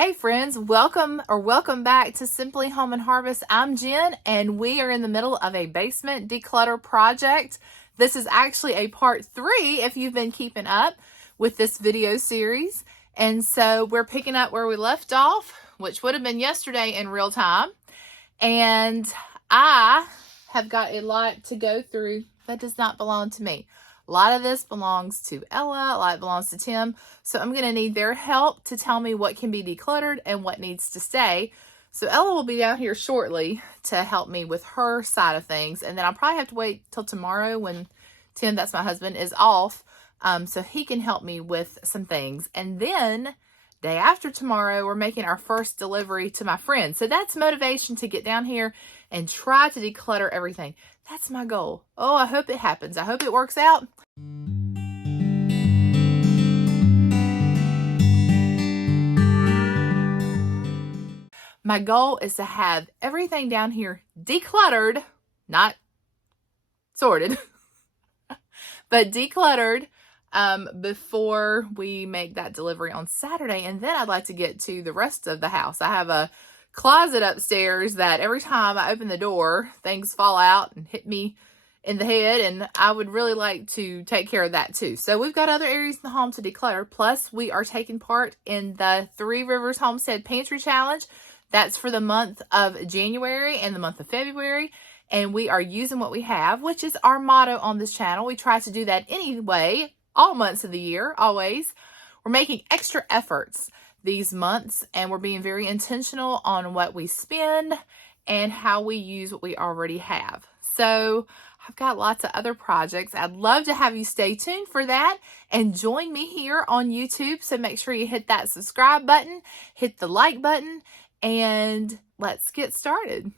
Hey friends, welcome back to Simply Home and Harvest. I'm Jen and we are in the middle of a basement declutter project. This is actually a part 3 if you've been keeping up with this video series. And so we're picking up where we left off, which would have been yesterday in real time. And I have got a lot to go through that does not belong to me. A lot of this belongs to Ella, a lot belongs to Tim. So I'm going to need their help to tell me what can be decluttered and what needs to stay. So Ella will be down here shortly to help me with her side of things. And then I'll probably have to wait till tomorrow when Tim, that's my husband, is off. So he can help me with some things. And then day after tomorrow, we're making our first delivery to my friend. So that's motivation to get down here and try to declutter everything. That's my goal. Oh, I hope it happens. I hope it works out. My goal is to have everything down here decluttered, not sorted, but decluttered before we make that delivery on Saturday. And then I'd like to get to the rest of the house. I have a closet upstairs that every time I open the door, things fall out and hit me in the head, and I would really like to take care of that too. So we've got other areas in the home to declutter, plus we are taking part in the Three Rivers Homestead Pantry Challenge. That's for the month of January and the month of February, and we are using what we have, which is our motto on this channel. We try to do that anyway, all months of the year, always. We're making extra efforts these months, and we're being very intentional on what we spend and how we use what we already have. So I've got lots of other projects. I'd love to have you stay tuned for that and join me here on YouTube. So make sure you hit that subscribe button, hit the like button, and let's get started.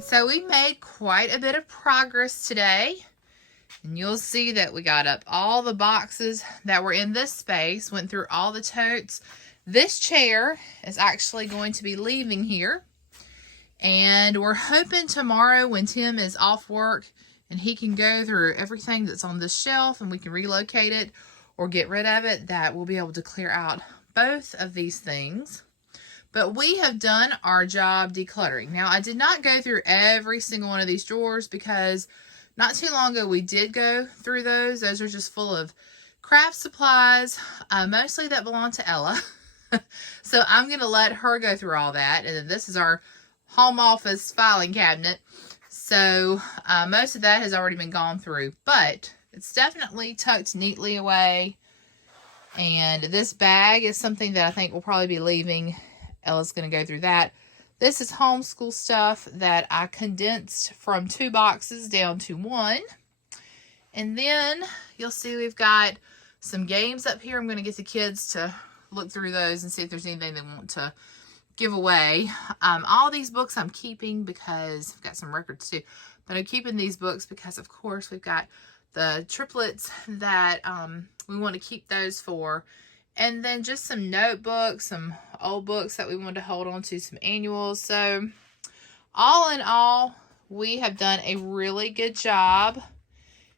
So we made quite a bit of progress today, and you'll see that we got up all the boxes that were in this space, went through all the totes. This chair is actually going to be leaving here, and we're hoping tomorrow when Tim is off work and he can go through everything that's on this shelf and we can relocate it or get rid of it, that we'll be able to clear out both of these things. But we have done our job decluttering. Now, I did not go through every single one of these drawers because not too long ago we did go through those. Those are just full of craft supplies, mostly that belong to Ella. So I'm going to let her go through all that. And then this is our home office filing cabinet. So most of that has already been gone through, but it's definitely tucked neatly away. And this bag is something that I think we'll probably be leaving. Ella's going to go through that. This is homeschool stuff that I condensed from 2 boxes down to 1. And then you'll see we've got some games up here. I'm going to get the kids to look through those and see if there's anything they want to give away. All these books I'm keeping because I've got some records too. But I'm keeping these books because, of course, we've got the triplets that we want to keep those for. And then just some notebooks, some old books that we want to hold on to, some annuals. So all in all, we have done a really good job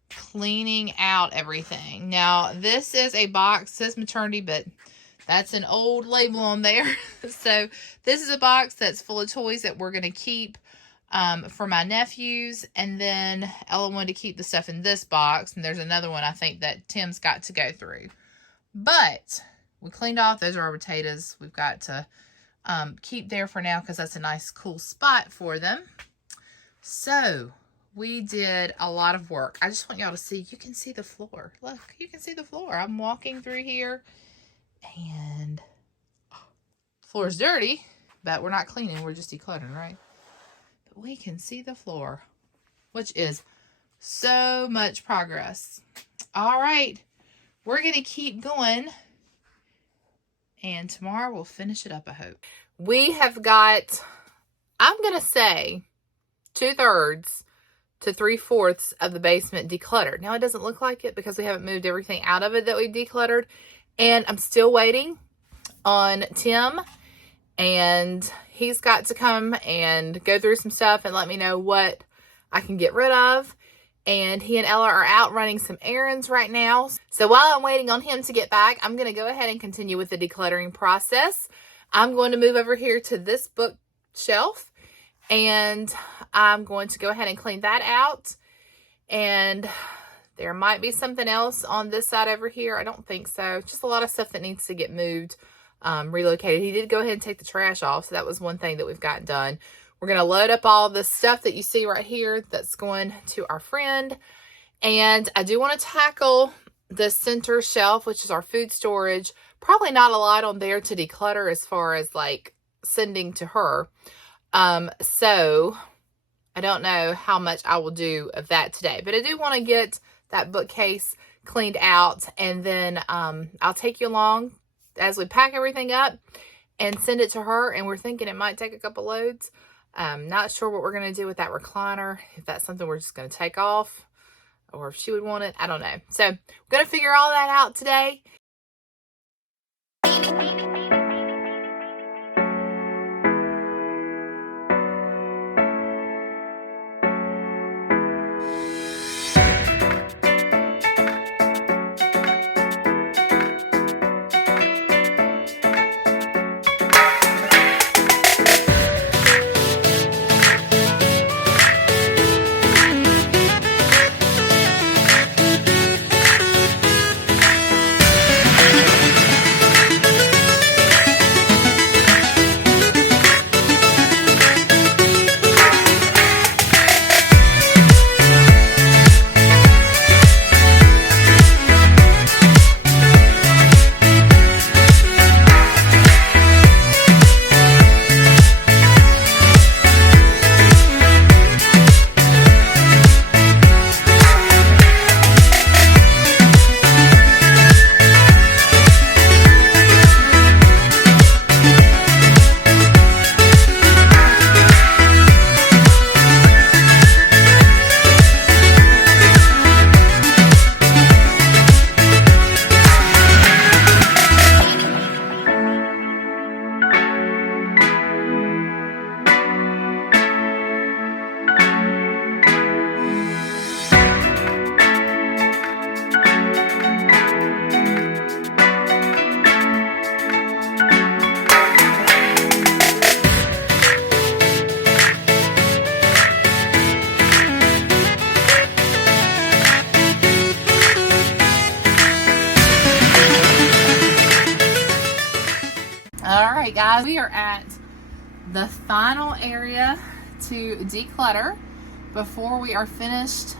cleaning out everything. Now, this is a box, it says maternity, but that's an old label on there. So this is a box that's full of toys that we're going to keep for my nephews. And then Ella wanted to keep the stuff in this box. And there's another one I think that Tim's got to go through. But we cleaned off. Those are our potatoes. We've got to keep there for now because that's a nice cool spot for them. So we did a lot of work. I just want y'all to see. You can see the floor. Look, you can see the floor. I'm walking through here and the floor is dirty, but we're not cleaning. We're just decluttering, right? But we can see the floor, which is so much progress. All right. We're going to keep going. And tomorrow we'll finish it up, I hope. We have got, I'm going to say, 2/3 to 3/4 of the basement decluttered. Now, it doesn't look like it because we haven't moved everything out of it that we've decluttered. And I'm still waiting on Tim. And he's got to come and go through some stuff and let me know what I can get rid of. And he and Ella are out running some errands right now. So while I'm waiting on him to get back, I'm going to go ahead and continue with the decluttering process. I'm going to move over here to this bookshelf. And I'm going to go ahead and clean that out. And there might be something else on this side over here. I don't think so. Just a lot of stuff that needs to get moved, relocated. He did go ahead and take the trash off. So that was one thing that we've got done. We're going to load up all the stuff that you see right here that's going to our friend. And I do want to tackle the center shelf, which is our food storage. Probably not a lot on there to declutter as far as like sending to her. So I don't know how much I will do of that today. But I do want to get that bookcase cleaned out. And then I'll take you along as we pack everything up and send it to her. And we're thinking it might take a couple loads. Not sure what we're going to do with that recliner. If that's something we're just going to take off or if she would want it. I don't know. So we're going to figure all that out today. All right, guys, we are at the final area to declutter before we are finished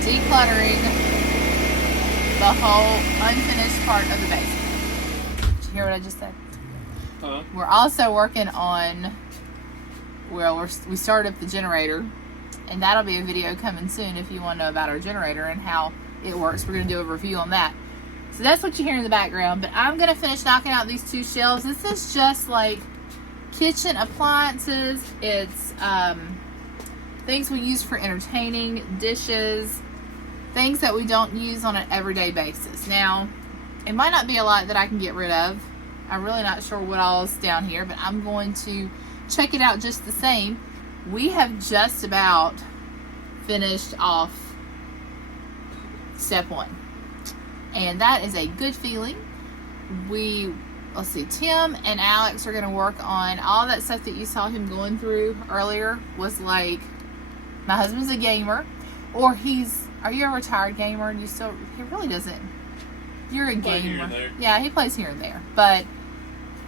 decluttering the whole unfinished part of the basement. Did you hear what I just said? We're also working on, well, we started up the generator, and that'll be a video coming soon if you want to know about our generator and how it works. We're going to do a review on that. So that's what you hear in the background, but I'm going to finish knocking out these 2 shelves. This is just like kitchen appliances. It's things we use for entertaining, dishes, things that we don't use on an everyday basis. Now, it might not be a lot that I can get rid of. I'm really not sure what all is down here, but I'm going to check it out just the same. We have just about finished off step 1. And that is a good feeling. Let's see, Tim and Alex are going to work on all that stuff that you saw him going through earlier. Was like, my husband's a gamer, or are you a retired gamer and he really doesn't, you're a gamer. Yeah, he plays here and there, but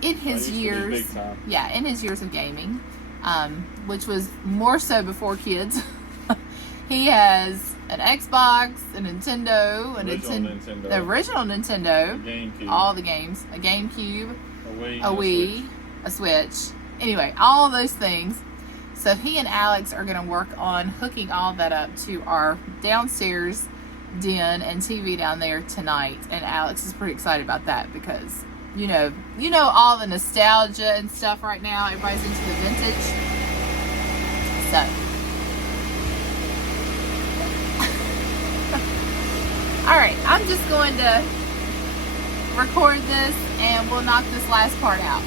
in his years, in his years of gaming, which was more so before kids, he has an Xbox, a Nintendo, the original Nintendo, a GameCube, all the games, a GameCube, a Wii, a Switch. Anyway, all those things. So he and Alex are going to work on hooking all that up to our downstairs den and TV down there tonight. And Alex is pretty excited about that because you know all the nostalgia and stuff right now. Everybody's into the vintage. So. Alright, I'm just going to record this and we'll knock this last part out.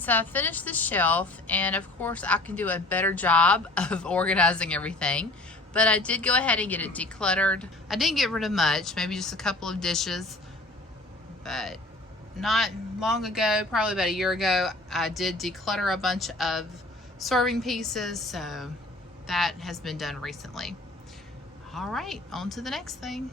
So I finished the shelf, and of course I can do a better job of organizing everything, but I did go ahead and get it decluttered. I didn't get rid of much, maybe just a couple of dishes, but not long ago, probably about a year ago, I did declutter a bunch of serving pieces, so that has been done recently. All right, on to the next thing.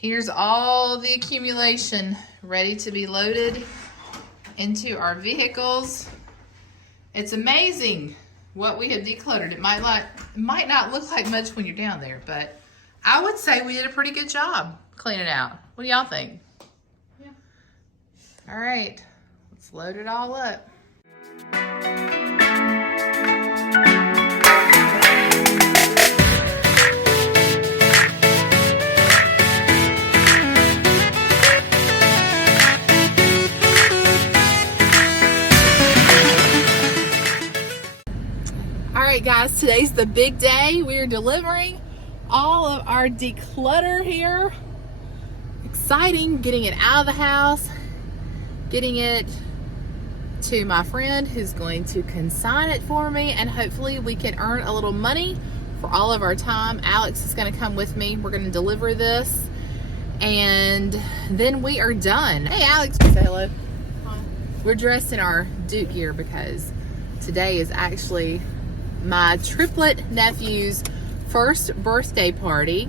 Here's all the accumulation ready to be loaded into our vehicles. It's amazing what we have decluttered. It might not look like much when you're down there, but I would say we did a pretty good job cleaning out. What do y'all think? Yeah. All right, let's load it all up. Alright guys, today's the big day. We are delivering all of our declutter here. Exciting, getting it out of the house, getting it to my friend who's going to consign it for me, and hopefully we can earn a little money for all of our time. Alex is going to come with me. We're going to deliver this and then we are done. Hey Alex, say hello. Hi. We're dressed in our Duke gear because today is actually my triplet nephew's first birthday party,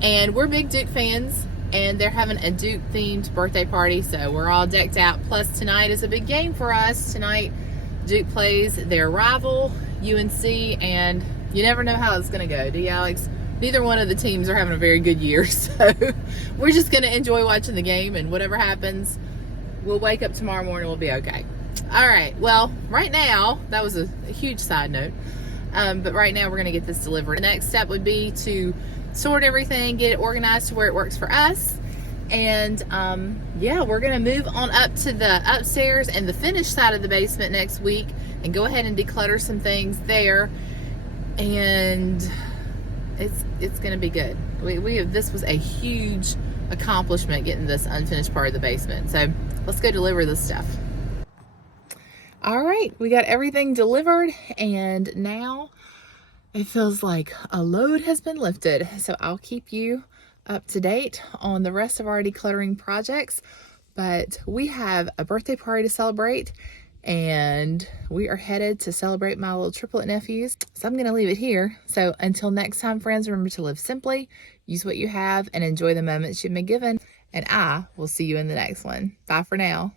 and we're big Duke fans, and they're having a Duke themed birthday party, so we're all decked out. Plus tonight is a big game for us. Tonight Duke plays their rival UNC, and you never know how it's gonna go, do you, Alex? neither one of the teams are having a very good year. So we're just going to enjoy watching the game, and whatever happens, we'll wake up tomorrow morning, we'll be okay. All right, well, right now, that was a huge side note, but right now we're going to get this delivered. The next step would be to sort everything, get it organized to where it works for us. And yeah, we're going to move on up to the upstairs and the finished side of the basement next week and go ahead and declutter some things there. And it's going to be good. This was a huge accomplishment, getting this unfinished part of the basement. So let's go deliver this stuff. All right, we got everything delivered, and now it feels like a load has been lifted. So I'll keep you up to date on the rest of our decluttering projects. But we have a birthday party to celebrate, and we are headed to celebrate my little triplet nephews. So I'm going to leave it here. So until next time, friends, remember to live simply, use what you have, and enjoy the moments you've been given. And I will see you in the next one. Bye for now.